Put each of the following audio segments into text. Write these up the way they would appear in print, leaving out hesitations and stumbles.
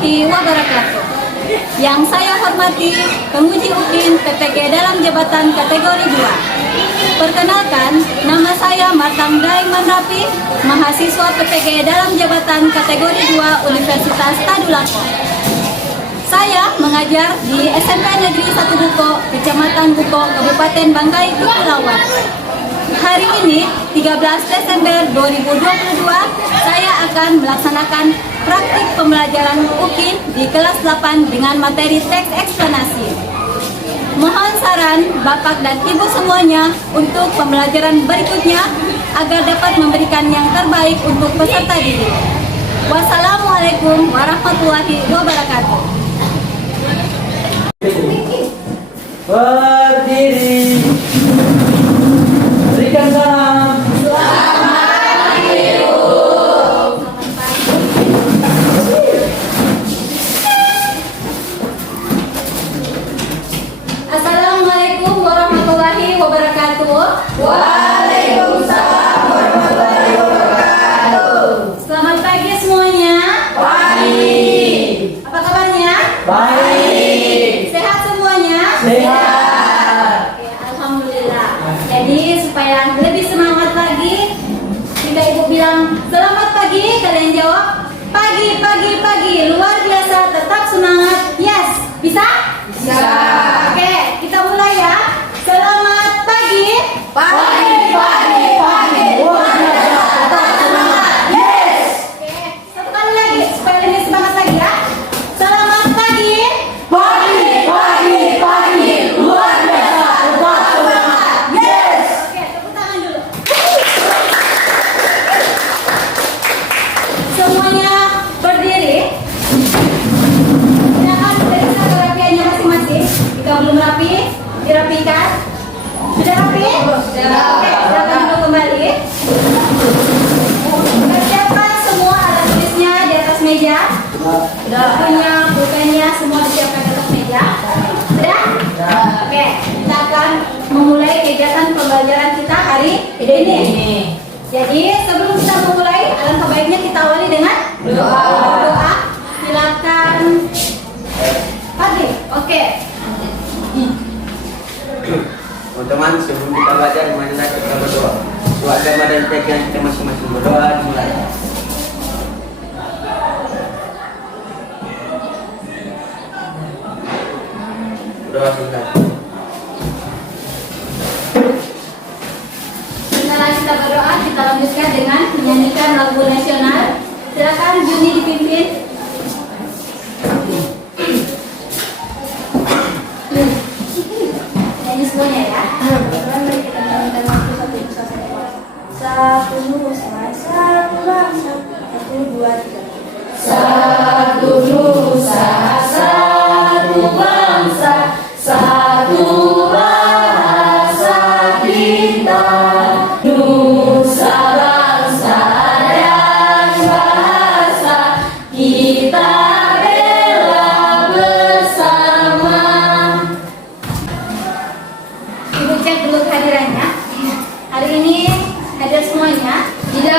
warahmatullahi wabarakatuh. Yang saya hormati penguji UKIN PPG dalam jabatan kategori 2. Perkenalkan, nama saya Martang Daiman Rafi, mahasiswa PPG dalam jabatan kategori 2 Universitas Tadulako. Saya mengajar di SMP Negeri 1 Buko, Kecamatan Buko, Kabupaten Banggai, Kepulauan. Hari ini, 13 Desember 2022, saya akan melaksanakan praktik pembelajaran UKIN di kelas 8 dengan materi teks eksplanasi. Mohon saran Bapak dan Ibu semuanya untuk pembelajaran berikutnya agar dapat memberikan yang terbaik untuk peserta didik. Wassalamualaikum warahmatullahi wabarakatuh. Berdiri. Berikan salam. Assalamualaikum warahmatullahi wabarakatuh. Waalaikumsalam warahmatullahi wabarakatuh. Selamat pagi semuanya. Pagi. Apa kabarnya? Baik. Sehat semuanya? Sehat. Oke, alhamdulillah. Jadi supaya lebih semangat lagi, jika ibu bilang selamat pagi, kalian jawab pagi, pagi, pagi. Luar biasa, tetap semangat. Yes, bisa? Bisa. Oke, kita mulai ya. Selamat pagi. Pagi, pagi, pagi. Luar biasa, tetap semangat. Yes. Oke, satu kali lagi supaya lebih semangat lagi ya. Selamat pagi. Pagi, pagi, pagi. Luar biasa, tetap semangat. Yes. Oke, tepuk tangan dulu. Semuanya berdiri. Silakan periksa kerapiannya masing-masing. Jika belum rapi, dirapikan. Sudah rapi? Sudah. Oke, silakan dulu kembali. Persiapkan semua alat tulisnya di atas meja. Bukunya, pulpennya semua disiapkan di atas meja. Sudah? Oke, kita akan memulai kegiatan pembelajaran kita hari ini. Jadi sebelum kita memulai, alangkah baiknya kita awali dengan doa. Silakan. Pagi. Oke. Teman-teman, sebelum kita belajar, marilah kita berdoa. Doa agama dan keyakinan kita masing-masing. Berdoa dimulai. Berdoa sebentar. Setelah kita berdoa, kita lanjutkan dengan menyanyikan lagu nasional. Silakan Juni dipimpin. Nyanyi semuanya ya. Mari kita nyanyikan lagu satu nusa, satu bangsa, 1, 2, 3. Satu nusa, satu bangsa, satu bahasa kita. Nusa bangsa dan bahasa kita bela bersama. Ibu cek dulu kehadirannya. Hari ini hadir semuanya? Tidak.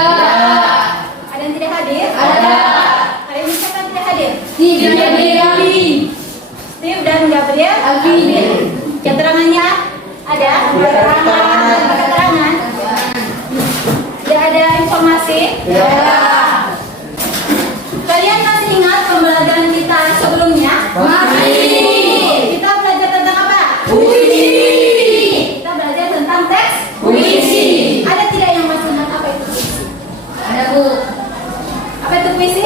Ada yang tidak hadir? Ada. Hari ini siapa yang tidak hadir? Tidak ada. Steve dan Gabriel. Alvin. Keterangannya ada? Keterangan. Tidak ada informasi. Ya. Kalian masih ingat pembelajaran kita sebelumnya? Masih. Kita belajar tentang apa? Puisi. Kita belajar tentang teks Puisi. Ada tidak yang masih ingat apa itu puisi? Ada, Bu. Apa itu puisi?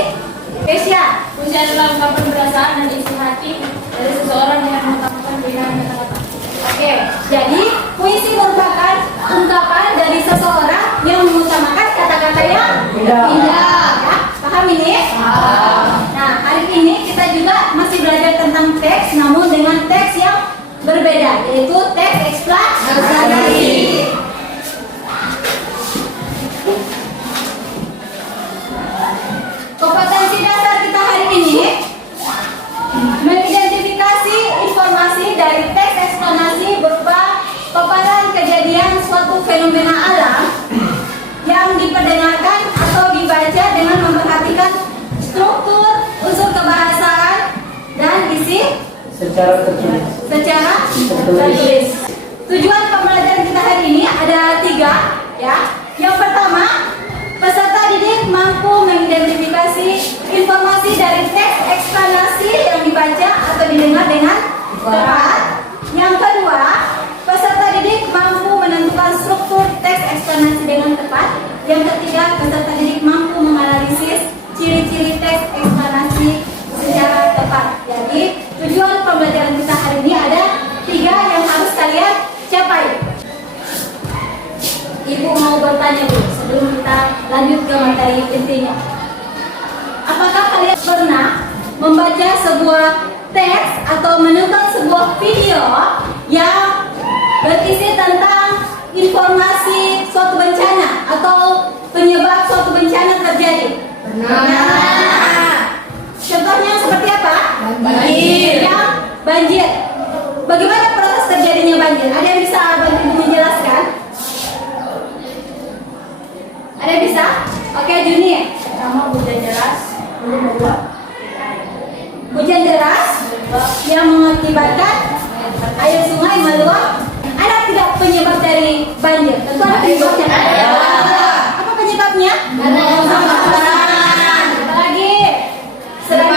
Kesia. Puisi adalah ungkapan perasaan dan isi hati dari seseorang yang mengungkapkan dengan kata-kata. Oke, jadi puisi merupakan ungkapan dari seseorang yang mengutamakan kata-kata yang Indah. indah. Ya, paham ini? Nah, hari ini kita juga masih belajar tentang Secara tertulis. Secara tertulis. Tujuan pembelajaran kita hari ini ada 3, ya. Yang pertama, peserta didik mampu mengidentifikasi informasi dari teks eksplanasi yang dibaca atau didengar dengan tepat. Yang kedua, peserta didik mampu menentukan struktur teks eksplanasi dengan tepat. Yang ketiga, peserta didik mampu menganalisis ciri-ciri teks eksplanasi secara tepat. Jadi, tujuan pembelajaran kita hari ini ada 3 yang harus kalian capai. Ibu mau bertanya dulu sebelum kita lanjut ke materi intinya. Apakah kalian pernah membaca sebuah teks atau menonton sebuah video yang berisi tentang informasi suatu bencana atau penyebab suatu bencana terjadi? Pernah. Contohnya seperti apa? Banjir. Yang banjir. Bagaimana proses terjadinya banjir? Ada yang bisa bantu Ibu menjelaskan? Ada yang bisa? Oke, Juni. Pertama, hujan deras. Kedua, Hujan deras yang mengakibatkan air sungai meluap. Ada tidak penyebab dari banjir? Tentu ada penyebabnya. Ada. Apa penyebabnya? Apa lagi? Selain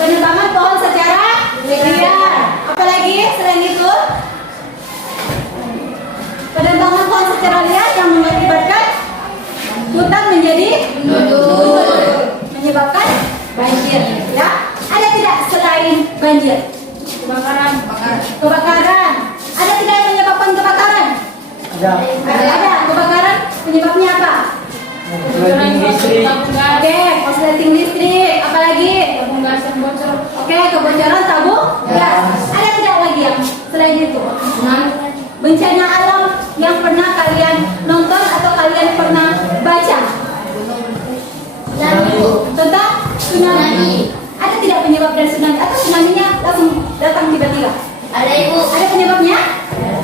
penebangan pohon secara liar. Apalagi selain itu? Penebangan pohon secara liar yang mengakibatkan hutan menjadi gundul, menyebabkan banjir. Ya, ada tidak selain banjir? Kebakaran. Ada tidak yang menyebabkan kebakaran? Ada. Ada. Kebakaran penyebabnya apa? Lighting listrik. Oke, korsleting listrik. Apalagi? tabung gas yang bocor. Oke, kebocoran tabung gas. Ada tidak lagi yang selain itu? Tsunami. Bencana alam yang pernah kalian nonton atau kalian pernah baca? Tentang tsunami. Ada tidak penyebab dari tsunami? Atau tsunami-nya langsung datang tiba-tiba? Ada, Ibu. Ada penyebabnya?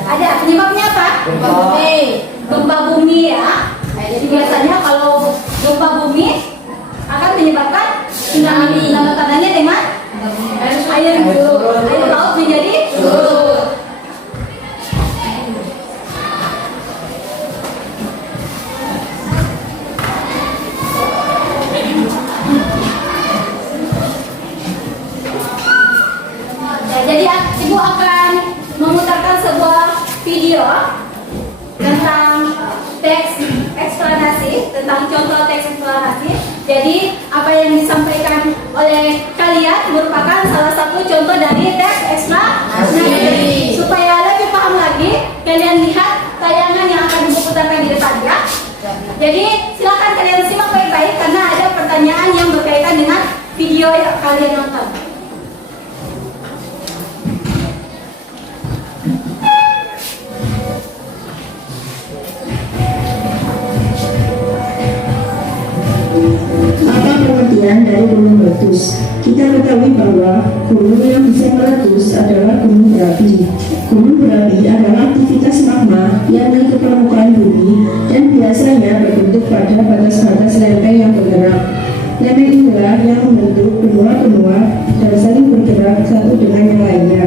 Ada. Penyebabnya apa? Gempa. Gempa bumi, ya. Jadi biasanya kalau gempa bumi akan menyebabkan tsunami. Nama tandanya dengan air laut menjadi surut. Ya, jadi Ibu akan memutarkan sebuah video tentang teks eksplanasi, tentang contoh teks eksplanasi. Jadi apa yang disampaikan oleh kalian merupakan salah satu contoh dari teks eksplanasi. Supaya lebih paham lagi, kalian lihat tayangan yang akan Ibu putarkan di depan, ya. Jadi silakan kalian simak baik-baik karena ada pertanyaan yang berkaitan dengan video yang kalian nonton. Apa pengertian dari gunung meletus? Kita ketahui bahwa gunung yang bisa meletus adalah gunung berapi. Gunung berapi adalah aktivitas magma yang naik ke permukaan bumi dan biasanya berbentuk pada batas-batas lempeng yang bergerak. Lempeng inilah yang membentuk benua-benua dan saling bergerak satu dengan yang lainnya.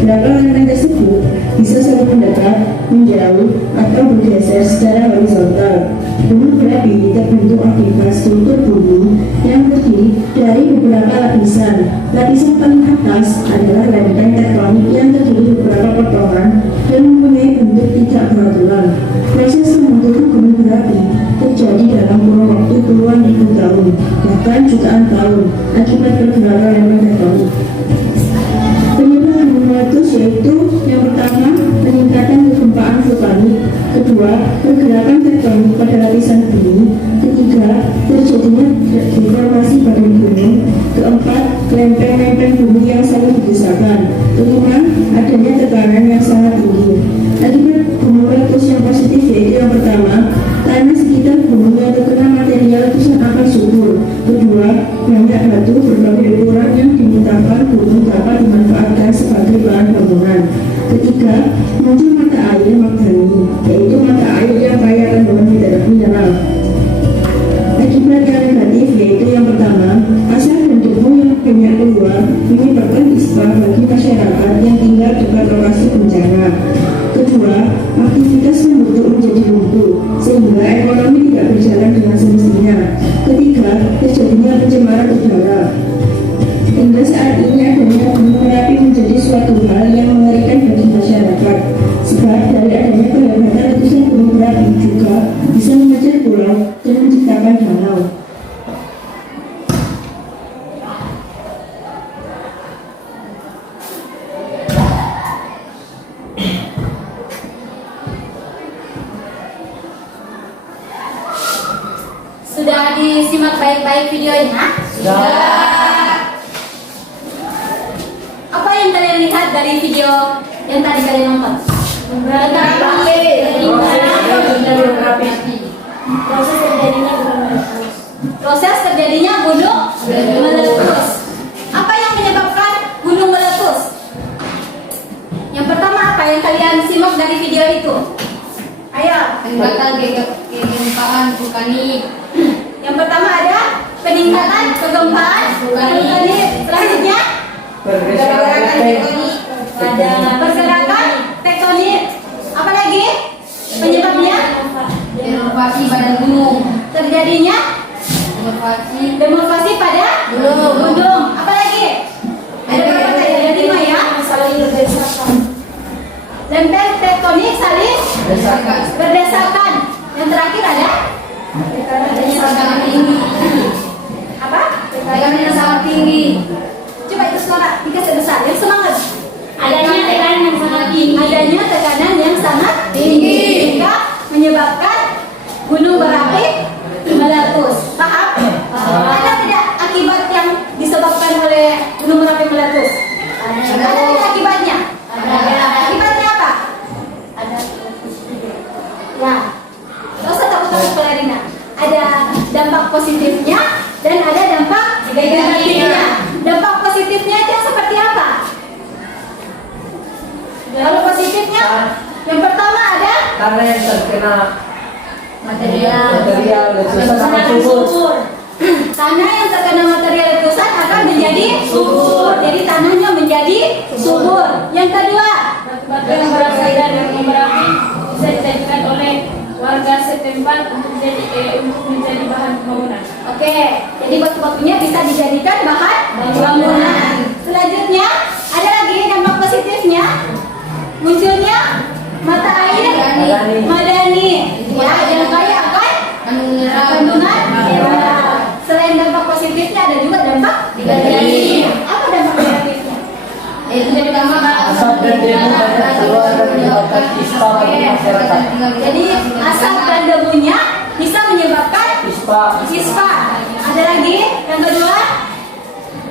Gerakan lempeng tersebut bisa saling mendekat, menjauh, atau bergeser secara horizontal. Gunung berapi terbentuk akibat struktur bumi yang terdiri dari beberapa lapisan. Lapisan paling atas adalah lempeng tektonik yang terdiri beberapa potongan dan mempunyai bentuk tidak beraturan. Proses pembentukan gunung berapi terjadi dalam kurun waktu puluhan ribu tahun, bahkan jutaan tahun, akibat pergerakan lempeng tektonik. Penyebab gunung meletus yaitu yang pertama, peningkatan kegempaan vulkanik, kedua, pergerakan tektonik pada lapisan bumi, ketiga, terjadinya deformasi badan gunung, keempat, lempeng-lempeng bumi yang saling berdesakan, kelima, adanya tekanan yang sangat tinggi. Akibat gunung meletus yang positif yaitu yang pertama, tanah sekitar gunung yang terkena material letusan akan subur. Kedua, banyak batu berbagai ukuran yang dimintakan gunung dapat dimanfaatkan sebagai bahan bangunan. Ketiga, muncul mata air magmani, yaitu mata air yang kaya kandungan mineral. Akibat yang negatif yaitu yang pertama, asal bentukmu yang banyak kedua, menyebabkan ispa bagi masyarakat yang tinggal dekat lokasi bencana. Kedua, aktivitas penduduk menjadi lumpuh sehingga ekonomi tidak berjalan dengan semestinya. Ketiga, terjadinya pencemaran udara. Hingga saat ini adanya Gunung Merapi menjadi suatu hal yang mengerikan bagi masyarakat. Sebab dari adanya kehebatan letusan Gunung Merapi juga bisa memecah pulau dan menciptakan danau. Sudah disimak baik-baik videonya? Sudah. Apa yang kalian lihat dari video yang tadi kalian nonton? Proses terjadinya gunung meletus. Proses terjadinya gunung meletus. Apa yang menyebabkan gunung meletus? Yang pertama apa yang kalian simak dari video itu? Ayo. Peningkatan kegempaan vulkanik. Yang pertama ada peningkatan kegempaan vulkanik. Selanjutnya Pergerakan tektonik. ada pergerakan tektonik. Apa lagi? Penyebabnya Deformasi badan gunung. terjadinya deformasi pada gunung. Apa lagi? Ada berapa tadi? Ada 5 ya. Lempeng tektonik saling berdasarkan. Yang terakhir ada Tekanan tinggi. apa? Tekanan yang sangat tinggi. Coba itu suara dikasih besar. Yang semangat. Adanya tekanan yang sangat tinggi. Adanya tekanan yang sangat tinggi sehingga menyebabkan gunung berapi meletus. Paham? Ada tidak akibat yang disebabkan oleh gunung berapi meletus? Ada tidak akibatnya? Akibatnya apa? Ya, nggak usah takut-takut Pelarina. Ada dampak positifnya dan ada dampak negatifnya. Dampak positifnya itu yang seperti apa? Kalau positifnya, yang pertama ada Karena yang terkena Material. letusan akan subur. tanah yang terkena material letusan akan menjadi subur. Jadi tanahnya menjadi subur. Yang kedua, Batu-batu yang berasal dari gunung berapi bisa dijadikan oleh warga setempat untuk menjadi bahan bangunan. oke, jadi batu-batunya bisa dijadikan bahan bangunan. Selanjutnya, ada lagi dampak positifnya, munculnya mata air madani, ya, yang kaya akan kandungan mineral. Selain dampak positifnya, ada juga dampak negatif. Apa dampak negatifnya? Itu terutama Asap dan debu banyak keluar dan menyebabkan ispa bagi masyarakat. Jadi asap dan debunya bisa menyebabkan ispa. Ada lagi yang kedua,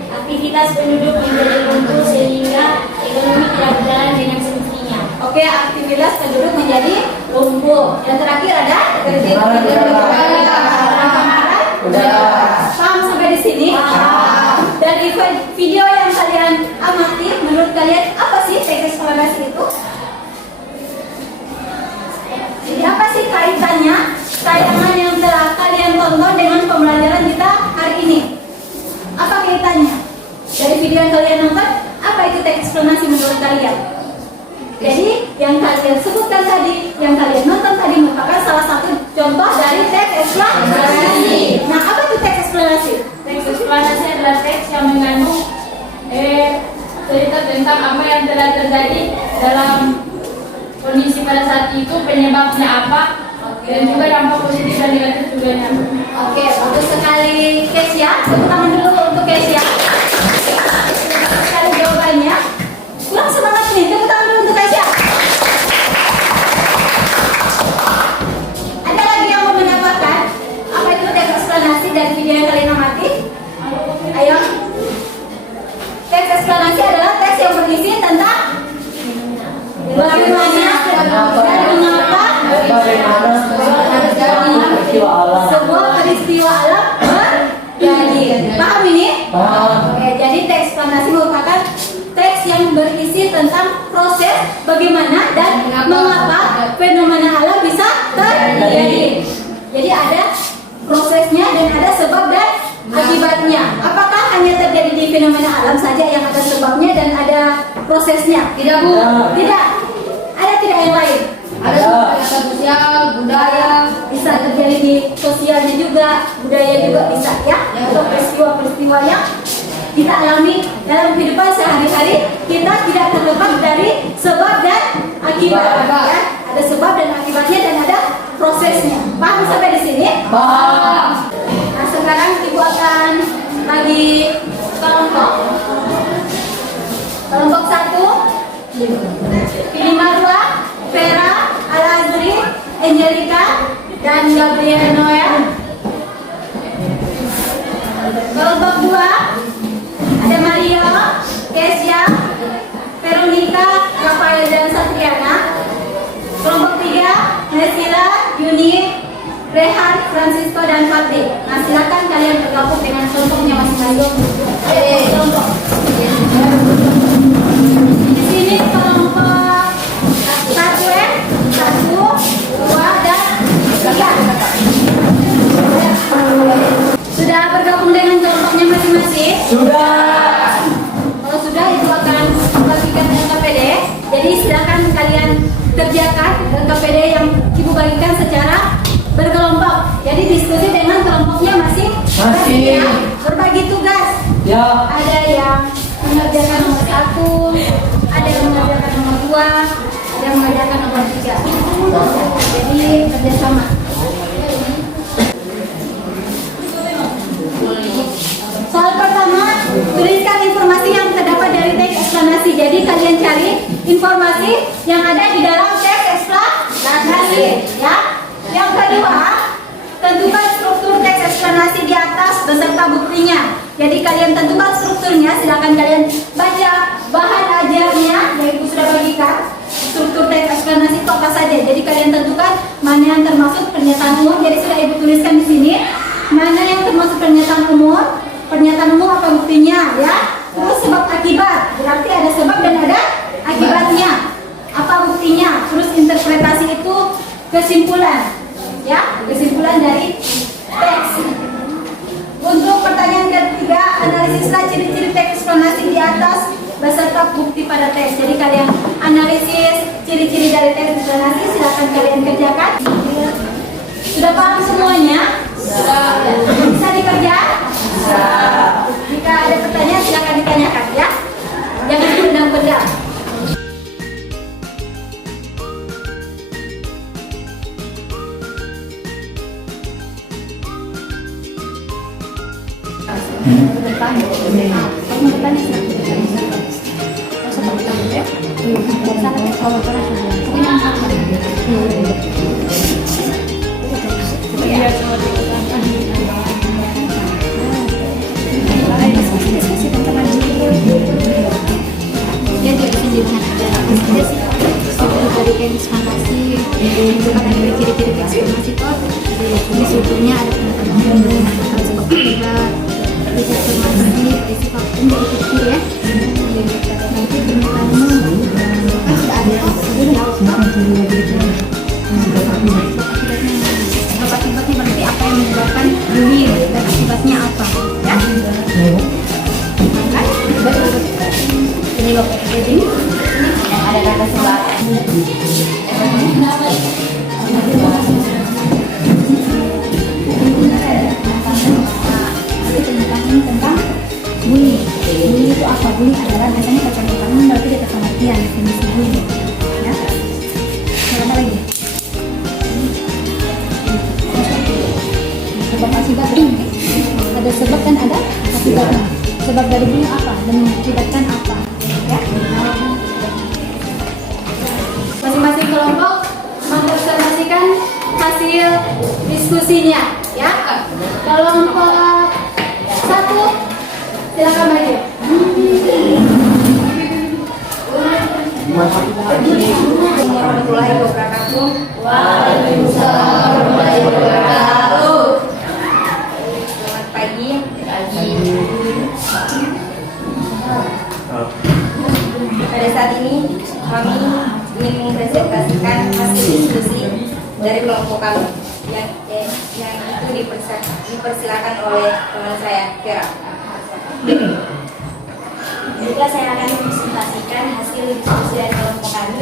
aktivitas penduduk menjadi lumpuh sehingga ekonomi tidak berjalan dengan semestinya. oke, aktivitas penduduk menjadi lumpuh. Yang terakhir ada Pencemaran udara. Paham sampai di sini? Dari video yang kalian amati, menurut kalian apa sih teks eksplorasi itu? Jadi apa sih kaitannya tayangan yang telah kalian tonton dengan pembelajaran kita hari ini? Apa kaitannya? Dari video yang kalian nonton, apa itu teks eksplorasi menurut kalian? Jadi yang kalian sebutkan tadi, yang kalian nonton tadi merupakan salah satu contoh dari teks eksplorasi. Nah, apa itu teks eksplorasi? Teks eksplorasi adalah teks yang mengandung cerita tentang apa yang telah terjadi dalam kondisi pada saat itu, penyebabnya apa, dan juga dampak positif dan negatif juga. Oke, bagus sekali Kesia. Tepuk tangan dulu untuk Kesia. Sekali jawabannya. Kurang semangat nih, tepuk tangan dulu untuk Kesia. Ada lagi yang mau menambahkan? Apa itu teks eksplanasi dari video yang kalian amati? Ayo. Teks eksplanasi adalah teks yang berisi tentang bagaimana dan mengapa sebuah peristiwa alam terjadi. Paham ini? Paham. Oke, jadi teks eksplanasi merupakan teks yang berisi tentang proses bagaimana dan mengapa fenomena alam bisa terjadi. Jadi ada prosesnya dan ada sebab dan akibatnya. Apakah hanya terjadi di fenomena alam saja yang ada sebabnya dan ada prosesnya? Tidak, Bu. Tidak. Ada tidak yang lain? Ada sosial, budaya, Bisa terjadi di sosialnya juga, budaya juga bisa ya. Atau peristiwa-peristiwa yang kita alami dalam kehidupan sehari-hari, kita tidak terlepas dari sebab dan akibat. Ya. Ada sebab dan akibatnya dan ada prosesnya. Paham sampai di sini? Paham. Nah, sekarang Ibu akan bagi kelompok. Kelompok 1, Pilih Marwa, Vera, Al-Azri, Angelica, dan Gabriel Noel. Kelompok 2, ada Mario, Kesia, Veronica, Rafael, dan Satriana. Kelompok 3, Nesila, Yuni, Rehan, Francisco, dan Fatih. Nah, silakan kalian bergabung dengan kelompoknya masing-masing. Kelompok. Di sini kelompok 1 ya, 1, 2, dan 3. Sudah bergabung dengan kelompoknya masing-masing? Sudah. Kalau sudah, Ibu akan membagikan LKPD. Jadi silakan kalian kerjakan LKPD yang Ibu bagikan secara berkelompok. Jadi diskusi dengan kelompoknya masing-masing ya. Berbagi tugas. Ya. Ada yang mengerjakan nomor 1, ada yang mengerjakan nomor 2, ada yang mengerjakan nomor 3. Jadi kerjasama. Soal pertama, tuliskan informasi yang terdapat dari teks eksplanasi. Jadi kalian cari informasi yang ada di dalam teks eksplanasi, ya. Yang kedua, tentukan struktur teks eksplanasi di atas beserta buktinya. Jadi kalian tentukan strukturnya. Silakan kalian baca bahan ajarnya yang Ibu sudah bagikan. Struktur teks eksplanasi itu apa saja. Jadi kalian tentukan mana yang termasuk pernyataan umum. Jadi sudah Ibu tuliskan di sini. Mana yang termasuk pernyataan umum. Pernyataan umum apa buktinya, ya. Terus sebab akibat, berarti ada sebab dan ada akibatnya. Apa buktinya? Terus interpretasi itu kesimpulan, ya, kesimpulan dari teks. Untuk pertanyaan ketiga, analisislah ciri-ciri teks eksplanasi di atas beserta bukti pada teks. Jadi kalian analisis ciri-ciri dari teks eksplanasi, silakan kalian kerjakan. Sudah paham semuanya? Sudah. Bisa dikerjakan? Jika ada pertanyaan silakan ditanyakan ya. Jangan pendam-pendam. Ciri-ciri teks eksplanasi itu di strukturnya ada pengetahuan sebab akibat, teks eksplanasi, sifat dari bukti ya. Nanti pernyataan sudah ada sebab akibatnya berarti apa yang menyebabkan ini dan akibatnya apa ya. Ini loh, jadi yang ada kata sebab. Tentang bunyi. Bunyi itu apa? Bunyi adalah biasanya kata pengetahuan berarti kata pengertian definisi bunyi. Ya. Apa lagi? Sebab akibat. Ada sebab dan ada akibatnya. Sebab dari bunyi apa dan mengakibatkan apa? Ya. Masing-masing kelompok mengobservasikan hasil diskusinya, ya. Kelompok 1 silakan maju. Warahmatullahi wabarakatuh. Waalaikumsalam warahmatullahi wabarakatuh. Selamat pagi. Pada saat ini kami ingin mempresentasikan hasil diskusi dari kelompok kami yang itu dipersilakan oleh teman saya, Vera. Baiklah, saya akan presentasikan hasil diskusi dari kelompok kami.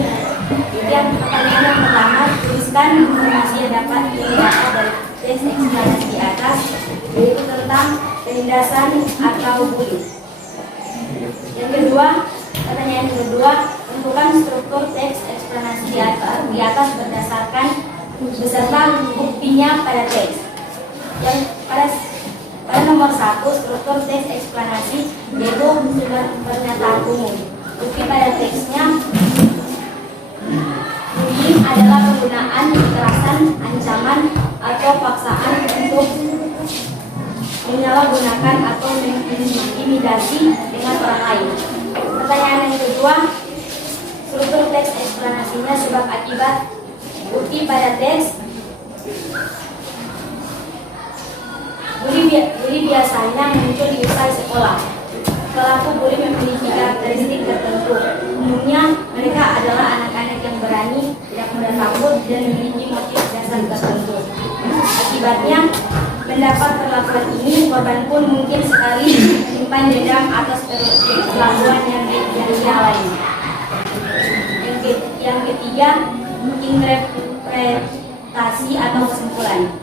Yang pertanyaan yang pertama, tuliskan informasi yang dapat didapat dari tes eksplanasi di atas, yaitu tentang penindasan atau bully. Yang kedua, pertanyaan yang kedua, tentukan struktur teks eksplanasi di atas berdasarkan beserta buktinya pada teks. Yang pada nomor 1, struktur teks eksplanasi yaitu pernyataan umum. Bukti pada teksnya, bullying adalah penggunaan kekerasan, ancaman, atau paksaan untuk menyalahgunakan atau mengintimidasi dengan orang lain. Pertanyaan yang kedua, struktur teks eksplanasinya sebab akibat. Bukti pada teks, bully biasanya muncul di usai sekolah. Pelaku bully memiliki karakteristik tertentu. Umumnya mereka adalah anak-anak yang berani, tidak mudah takut, dan memiliki motif dasar tertentu. Akibatnya, mendapat perlakuan ini, korban pun mungkin sekali menyimpan dendam atas perlakuan yang lain. Yang ketiga, interpretasi atau kesimpulan.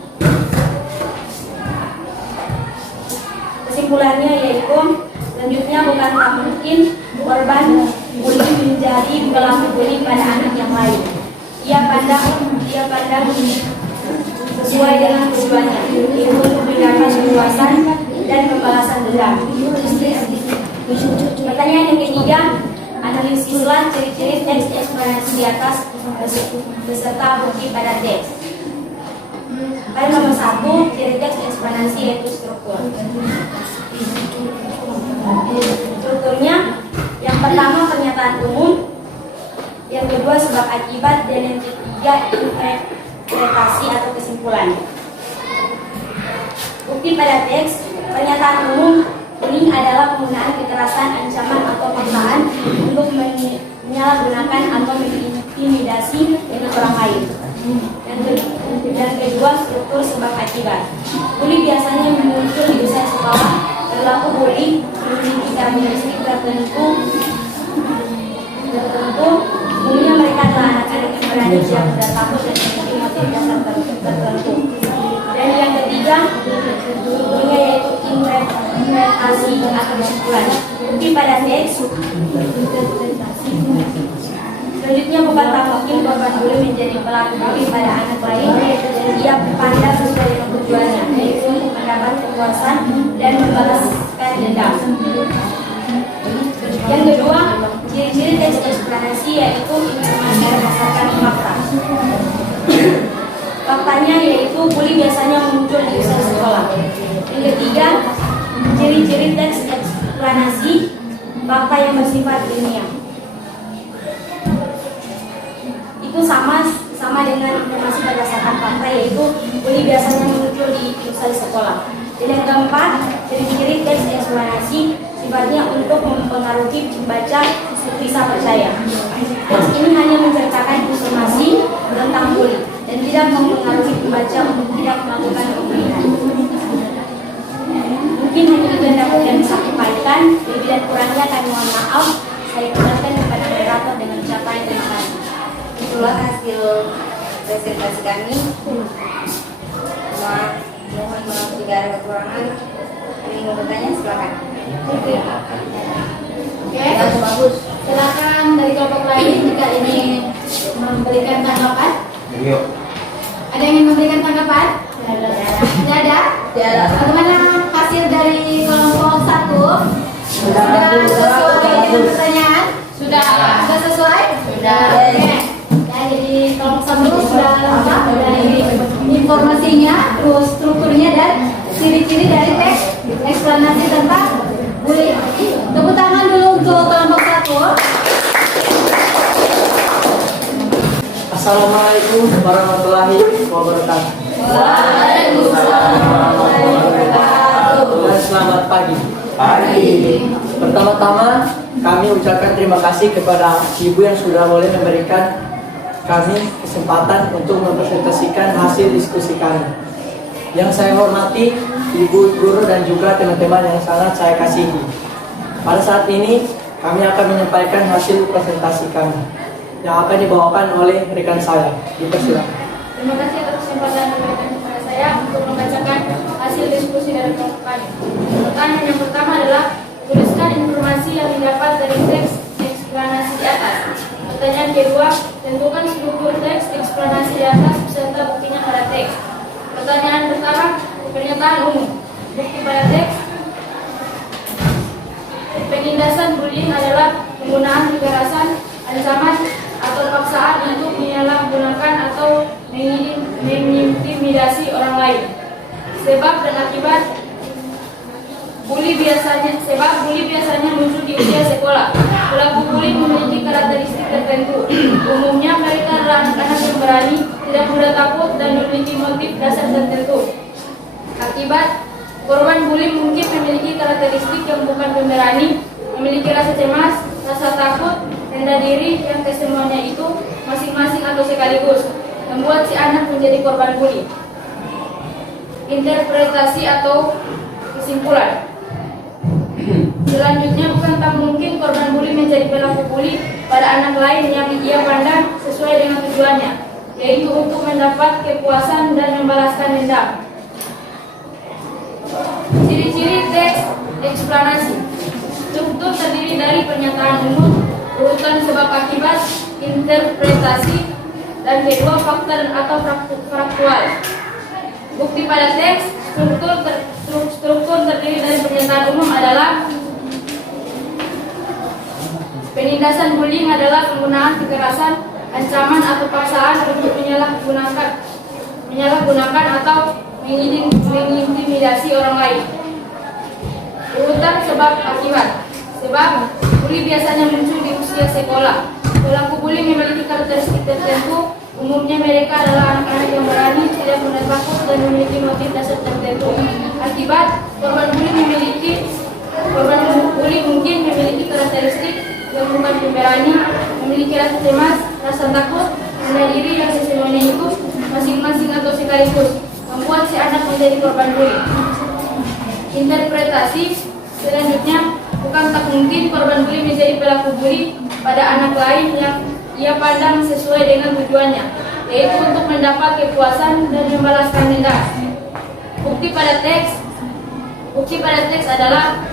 Kesimpulannya yaitu, selanjutnya bukan tak mungkin korban bully menjadi pelaku bully pada anak yang lain. Ia pandang sesuai dengan tujuannya, yaitu meningkatkan kepuasan dan pembalasan dendam. Pertanyaan yang ketiga, analisislah ciri-ciri teks eksplanasi di atas beserta bukti pada teks. Pada nomor 1, ciri teks eksplanasi yaitu struktur. Strukturnya, yang pertama pernyataan umum, yang kedua sebab akibat, dan yang ketiga interpretasi atau kesimpulan. Bukti pada teks, pernyataan umum, bullying adalah penggunaan kekerasan, ancaman, atau paksaan untuk menyalahgunakan atau mengintimidasi dengan orang lain. Dan kedua, struktur sebab akibat. Bully biasanya muncul di usia sekolah. Pelaku bully memiliki karakteristik tertentu. Umumnya mereka adalah anak-anak yang berani, yang mudah takut, dan memiliki motif dasar tertentu. Dan yang ketiga, strukturnya yaitu interpretasi atau kesimpulan. Bukti pada teks. Selanjutnya, bukan tak mungkin korban bully menjadi pelaku bully pada anak lain, dan ia pandang sesuai dengan tujuannya, yaitu untuk mendapat kepuasan dan membalaskan dendam. Yang kedua, ciri-ciri teks eksplanasi yaitu informasi berdasarkan fakta. Faktanya yaitu bully biasanya muncul di usia sekolah. Yang ketiga, ciri-ciri teks eksplanasi, fakta yang bersifat ilmiah. Itu sama dengan informasi berdasarkan fakta, yaitu bully biasanya muncul di usia sekolah. Dan yang keempat, ciri-ciri teks eksplanasi sifatnya untuk mempengaruhi pembaca bisa percaya. Teks ini hanya menceritakan informasi tentang bully dan tidak mempengaruhi pembaca untuk tidak melakukan pemberian. Mungkin hanya itu yang dapat saya sampaikan. Lebih dan kurangnya kami mohon maaf. Saya kembalikan kepada moderator dengan ucapan terima kasih. Itulah hasil presentasi kami. Mohon maaf jika ada kekurangan. Ada yang mau bertanya, silakan. Oke, bagus. Silakan dari kelompok lain jika ingin memberikan tanggapan. Ada yang ingin memberikan tanggapan? Tidak ada. Bagaimana hasil dari kelompok 1? Sudah sesuai dengan pertanyaan? Sudah sesuai? Sudah. Oke. Jadi kelompok 1 sudah lengkap dari informasinya, terus strukturnya dan ciri-ciri dari teks eksplanasi tentang bullying. Tepuk tangan dulu untuk kelompok 1. Assalamualaikum warahmatullahi wabarakatuh. Waalaikumsalam warahmatullahi wabarakatuh. Dan selamat pagi. Pagi. Pertama-tama kami ucapkan terima kasih kepada Ibu yang sudah boleh memberikan kami kesempatan untuk mempresentasikan hasil diskusi kami. Yang saya hormati ibu guru dan juga teman-teman yang sangat saya kasihi. Pada saat ini kami akan menyampaikan hasil presentasi kami yang akan dibawakan oleh rekan saya. Dipersilakan. Terima kasih atas kesempatan yang diberikan kepada saya untuk membacakan hasil diskusi dari kelompok kami. Pertanyaan yang pertama adalah tuliskan informasi yang didapat dari teks eksplanasi di atas. Pertanyaan kedua, tentukan struktur teks eksplanasi di atas beserta buktinya pada teks. Pertanyaan pertama, pernyataan umum. Bukti pada teks. Penindasan bullying adalah penggunaan kekerasan, ancaman, atau paksaan untuk menyalahgunakan atau mengintimidasi orang lain. Sebab dan akibat bully biasanya muncul di usia sekolah. Pelaku bully memiliki karakteristik tertentu. Umumnya mereka adalah anak-anak yang berani, tidak mudah takut, dan memiliki motif dasar tertentu. Akibat korban bully mungkin memiliki karakteristik yang bukan pemberani, memiliki rasa cemas, rasa takut, rendah diri, yang kesemuanya itu masing-masing atau sekaligus membuat si anak menjadi korban bully. Interpretasi atau kesimpulan. Selanjutnya, bukan tak mungkin korban bully menjadi pelaku bully pada anak lain yang ia pandang sesuai dengan tujuannya, yaitu untuk mendapat kepuasan dan membalaskan dendam. Ciri-ciri teks eksplanasi. Struktur terdiri dari pernyataan umum, urutan sebab akibat, interpretasi, dan kedua fakta atau faktual. Bukti pada teks. Struktur terdiri dari pernyataan umum adalah penindasan bullying adalah penggunaan kekerasan, ancaman atau paksaan untuk menyalahgunakan atau mengintimidasi orang lain. Urutan sebab akibat. Sebab bully biasanya muncul di usia sekolah. Pelaku bully memiliki karakteristik tertentu. Umumnya mereka adalah anak-anak yang berani, tidak mudah takut, dan memiliki motif dasar tertentu. Akibat korban bully mungkin memiliki karakteristik yang bukan pemberani, memiliki rasa cemas, rasa takut, rendah diri, yang semuanya itu masing-masing atau sekaligus membuat si anak menjadi korban bully. Interpretasi. Selanjutnya, bukan tak mungkin korban bully menjadi pelaku bully pada anak lain yang ia pandang sesuai dengan tujuannya, yaitu untuk mendapat kepuasan dan membalaskan dendam. Bukti pada teks adalah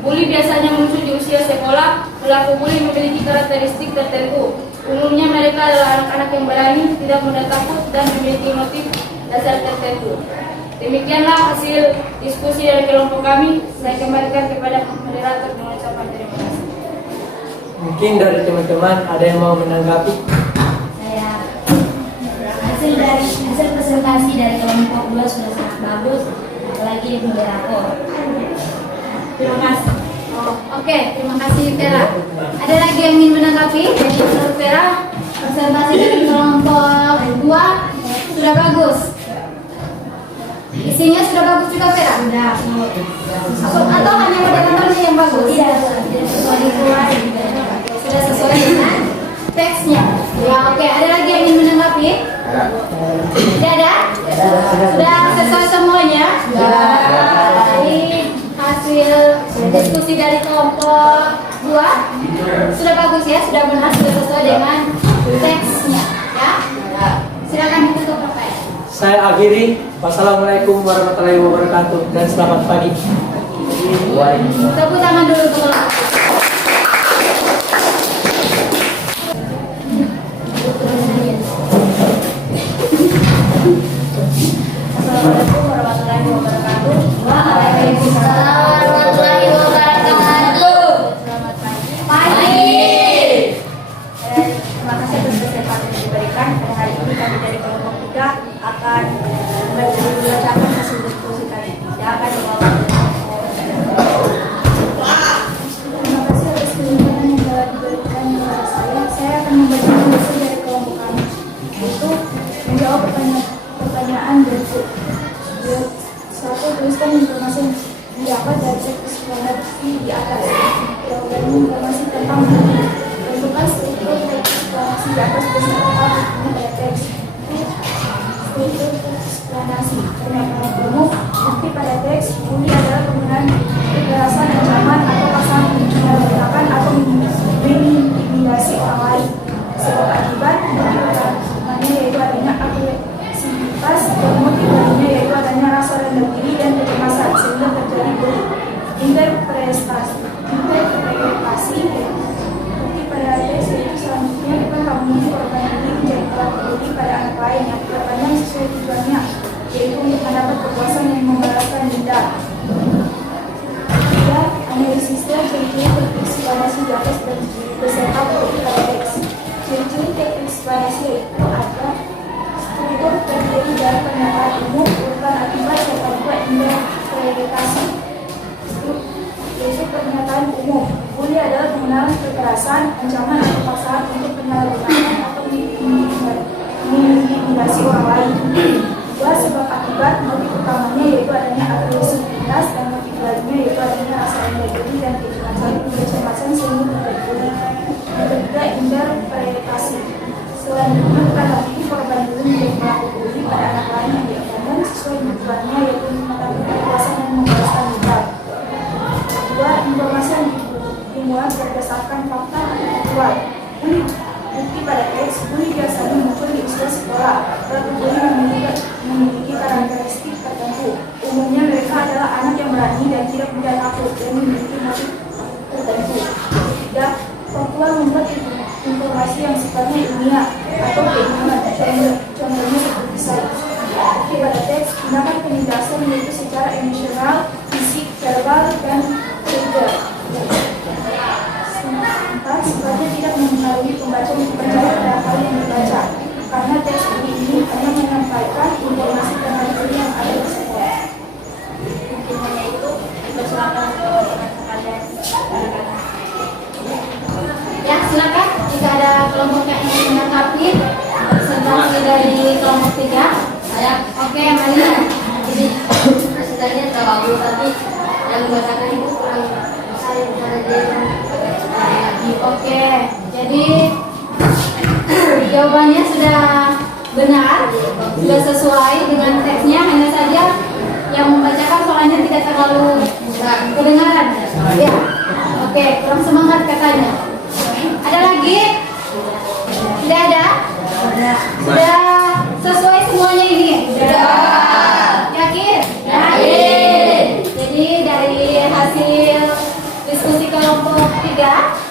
bully biasanya muncul di usia sekolah. Pelaku bully memiliki karakteristik tertentu. Umumnya mereka adalah anak-anak yang berani, tidak mudah takut, dan memiliki motif dasar tertentu. Demikianlah hasil diskusi dari kelompok kami. Saya kembalikan kepada moderator dengan ucapan terima kasih. Mungkin dari teman-teman ada yang mau menanggapi? Saya hasil presentasi dari kelompok 2 sudah sangat bagus, apalagi moderator. Terima kasih. Oke, terima kasih Vera. Ada lagi yang ingin menanggapi? Dari menurut Vera, presentasi dari kelompok 2 sudah bagus. Isinya sudah bagus juga Vera? Sudah. Atau hanya moderatornya yang bagus? Tidak sesuai. Sudah sesuai dengan teksnya. Ya, oke. Ada lagi yang ingin menanggapi? Tidak ada? Sudah sesuai semuanya? Baik. Hasil diskusi dari kelompok 2 sudah bagus ya, sudah benar, sudah sesuai dengan teksnya. Ya. Silakan ditutup Bapak. Saya akhiri. Wassalamualaikum warahmatullahi wabarakatuh dan selamat pagi. Tepuk tangan dulu untuk kelompok. Assalamualaikum warahmatullahi wabarakatuh. Waalaikumsalam warahmatullahi wabarakatuh. Selamat Pagi. Terima kasih atas kesempatan yang diberikan. Pada hari ini kami dari kelompok 3 akan membacakan hasil diskusi kami yang akan dibawa. Terima kasih atas kesempatan yang telah diberikan kepada saya. Saya akan membacakan hasil dari kelompok kami, yaitu menjawab pertanyaan berikut. Satu, tuliskan informasi yang didapat dari teks eksplanasi di atas. Dan informasi tentang bentukan struktur teks eksplanasi di atas beserta buktinya pada teks. Struktur teks eksplanasi. Pernyataan umum. Bukti pada teks, bully adalah penggunaan kekerasan, ancaman, atau paksaan menyalahgunakan atau mengintimidasi orang lain. Sebab akibat motif yaitu adanya agresivitas dan motif lainnya yaitu adanya rasa rendah diri dan kecemasan sehingga terjadi bully. Interpretasi bukti pada teks yaitu selanjutnya bukan memenuhi korban bully menjadi pelaku bully pada anak lain yang korbannya sesuai tujuannya, yaitu untuk mendapat kepuasan yang membalaskan dendam. Ketiga, analisisnya ciri-ciri tereksplanasi di atas dan beserta bukti pada teks. Ciri-ciri tereksplanasi yaitu ada struktur terdiri dari pernyataan umum, urutan akibat, serta juga interpretasi. Yaitu pernyataan umum. Bully adalah penggunaan kekerasan, ancaman, atau paksaan untuk penyalahgunaan atau mengintimidasi orang lain. Dua, sebab akibat, motif utamanya yaitu adanya agresivitas dan motif lainnya yaitu adanya rasa rendah diri dan kecemasan sehingga terjadi bully. Yang ketiga, interpretasi. Selanjutnya bukan lagi korban bully menjadi pelaku bully pada anak lain yang diamankan sesuai tujuannya yaitu mendapat kepuasan dan membalaskan dendam. Dua, informasi yang dimuat berdasarkan fakta atau faktual. Bukti pada teks, bully biasanya muncul di usia sekolah. Pelaku bully memiliki karakteristik tertentu. Umumnya mereka adalah anak yang berani dan tidak mudah takut dan memiliki motif tertentu. Tiga, faktual membuat informasi yang sifatnya ilmiah atau keimanan. Contohnya seperti sains. Bukti pada teks, tindakan penindasan yaitu secara emosional, fisik, verbal, dan trigger. Empat, sifatnya tidak mempengaruhi pembaca untuk percaya pada hal yang dibaca, karena teks ini hanya menyampaikan informasi tentang diri yang ada di sekolah. Mungkin hanya itu. Persilakan untuk kalian. Ya, silakan jika ada kelompok yang ingin menanggapi presentasi dari kelompok 3. Saya oke Maria. Jadi presentasinya sudah bagus tapi yang dibacakan itu kurang saya cara dia. Oke, jadi jawabannya sudah benar, sudah sesuai dengan teksnya, hanya saja yang membacakan soalnya tidak terlalu kedengaran. Ya, oke, kurang semangat katanya. Ada lagi? Tidak ada? Sudah sesuai semuanya ini? Sudah. Yakin? Yakin. Jadi dari hasil diskusi kelompok 3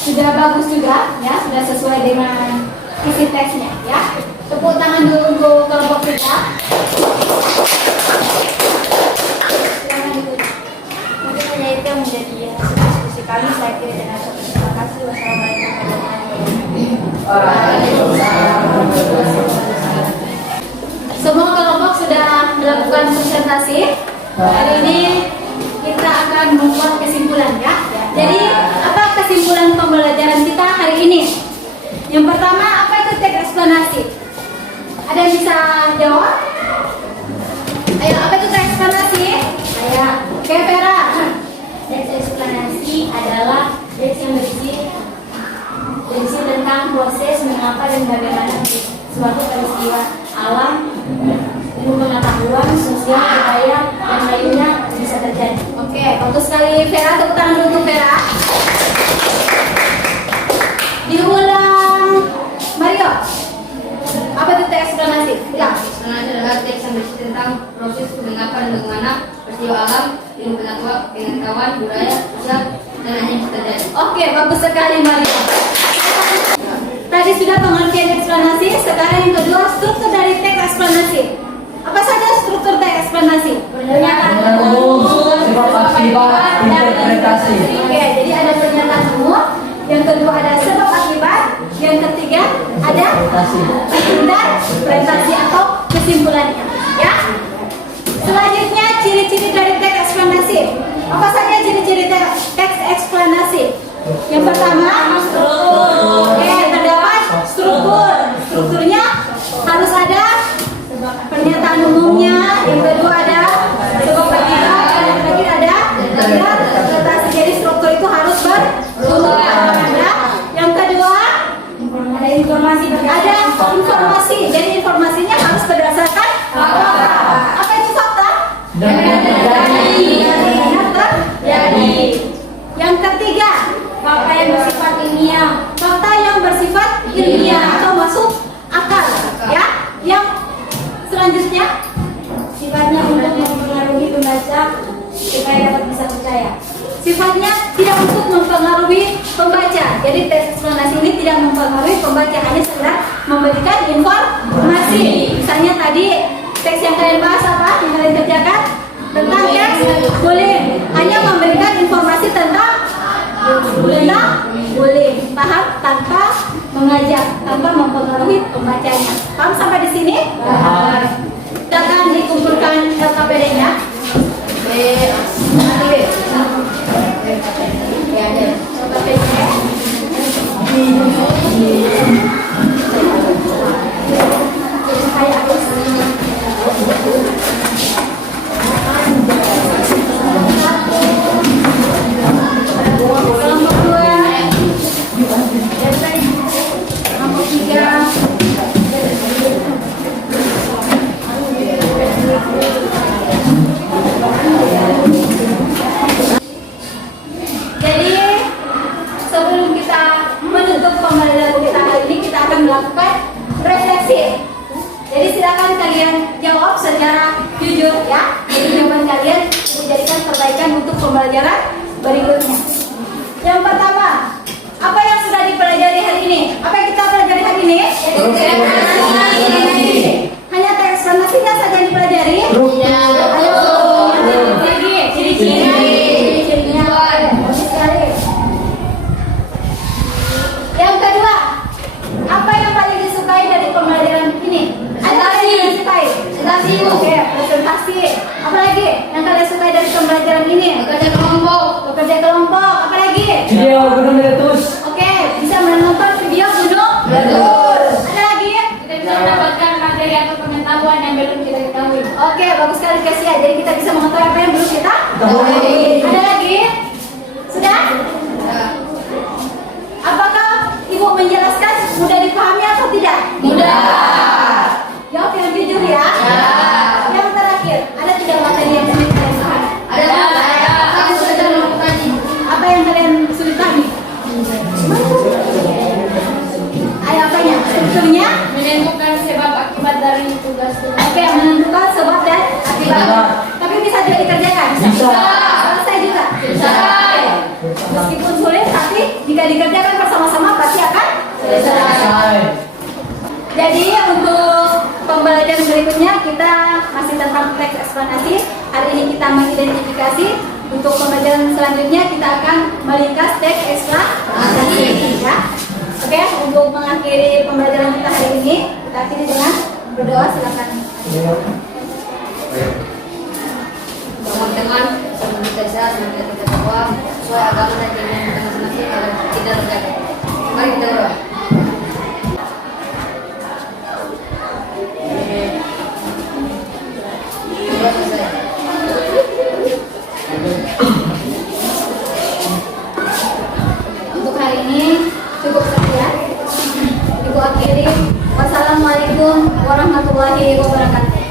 sudah bagus juga, ya, sudah sesuai dengan isi teksnya, ya. Tepuk tangan dulu untuk kelompok 3. Mungkin hanya itu yang menjadi hasil diskusi kami. Saya kira dan terima kasih. Wassalamualaikum warahmatullahi wabarakatuh. Semua kelompok sudah melakukan presentasi. Hari ini kita akan membuat kesimpulan, ya. Jadi apa kesimpulan pembelajaran kita hari ini? Yang pertama, apa itu teks eksplanasi? Ada yang bisa jawab? Ayo, apa itu teks eksplanasi? Ayo, oke Vera. Teks eksplanasi adalah teks yang berisi tentang proses mengapa dan bagaimana suatu peristiwa alam, ilmu pengetahuan, sosial, budaya, dan lainnya bisa terjadi. Oke, bagus sekali Vera. Tepuk tangan dulu untuk Vera. Diulang, Mario. Apa itu teks eksplanasi? Ya. Eksplanasi adalah teks yang berisi tentang proses mengapa dan bagaimana peristiwa alam, ilmu pengetahuan, budaya, sosial, dan lainnya bisa terjadi. Oke, bagus sekali Mario. Tadi sudah pengertian eksplanasi, sekarang yang kedua struktur dari teks eksplanasi. Apa saja struktur teks eksplanasi? Pernyataan umum, sebab akibat, interpretasi. Oke, jadi ada pernyataan umum, yang kedua ada sebab akibat, yang ketiga ada interpretasi atau kesimpulannya, ya. Selanjutnya ciri-ciri dari teks eksplanasi. Apa saja ciri-ciri teks eksplanasi? Yang pertama, terdapat struktur. Strukturnya harus ada pernyataan umumnya. Yang kedua ada sebab akibat. Yang terakhir ada interpretasi. Jadi struktur itu harus berturut. Yang kedua ada informasi. Ada informasi. Jadi informasinya harus berdasarkan fakta. Apa itu fakta? sifatnya tidak untuk mempengaruhi pembaca. Jadi teks eksplanasi ini tidak mempengaruhi pembaca, hanya sekedar memberikan informasi. Misalnya tadi teks yang kalian bahas apa? Yang kalian kerjakan tentang teks bullying, hanya memberikan informasi tentang bullying, paham tanpa mengajak, tanpa mempengaruhi pembacanya. Paham sampai di sini? Silakan dikumpulkan LKPD-nya. Kelompok 2, kelompok 3. Jadi sebelum kita menutup pembelajaran kita hari ini, kita akan melakukan refleksi. Jadi silakan kalian jawab secara jujur ya. Jadi jawaban kalian menjadikan perbaikan untuk pembelajaran berikutnya. Yang pertama, apa yang sudah dipelajari hari ini? Apa yang kita pelajari hari ini? Hanya teks eksplanasinya saja yang dipelajari? Ayo lagi, ciri-cirinya. Bagus sekali. Yang kedua, apa yang paling disukai dari pembelajaran ini? Ada yang disukai? Oke, presentasi. Apa lagi yang kalian sukai dari pembelajaran ini? Bekerja kelompok. Apa lagi? Video gunung meletus. Oke, bisa menonton video gunung meletus. Ada lagi? Kita bisa mendapatkan materi atau pengetahuan yang belum kita ketahui. Oke, bagus sekali Kesia. Jadi kita bisa mengetahui apa yang belum kita ketahui. Ada lagi? Sudah? Apakah Ibu menjelaskan mudah dipahami atau tidak? Mudah. Jawab yang jujur ya. Yang terakhir, ada tidak materi yang sulit kalian pahami? Apa yang kalian sulit pahami? Ayo apanya? Strukturnya? Menentukan sebab akibat dari tugas. Oke, menentukan sebab dan akibat. Tapi bisa juga dikerjakan? Bisa. Selesai juga? Bisa. Meskipun sulit, tapi jika dikerjakan bersama-sama pasti akan selesai. Jadi untuk pembelajaran berikutnya kita masih tentang teks eksplanasi. Hari ini kita mengidentifikasi. Untuk pembelajaran selanjutnya kita akan melingkas teks eksplanasi. Ya. Oke, untuk mengakhiri pembelajaran kita hari ini, kita akhiri dengan berdoa. Silakan. Teman-teman, sebelum kita bisa semoga kita berdoa sesuai agama dan keyakinan kita masing-masing agar kita terjaga. Mari kita berdoa. Sudah selesai. Untuk hari ini cukup sekian. Ibu akhiri. Wassalamualaikum warahmatullahi wabarakatuh.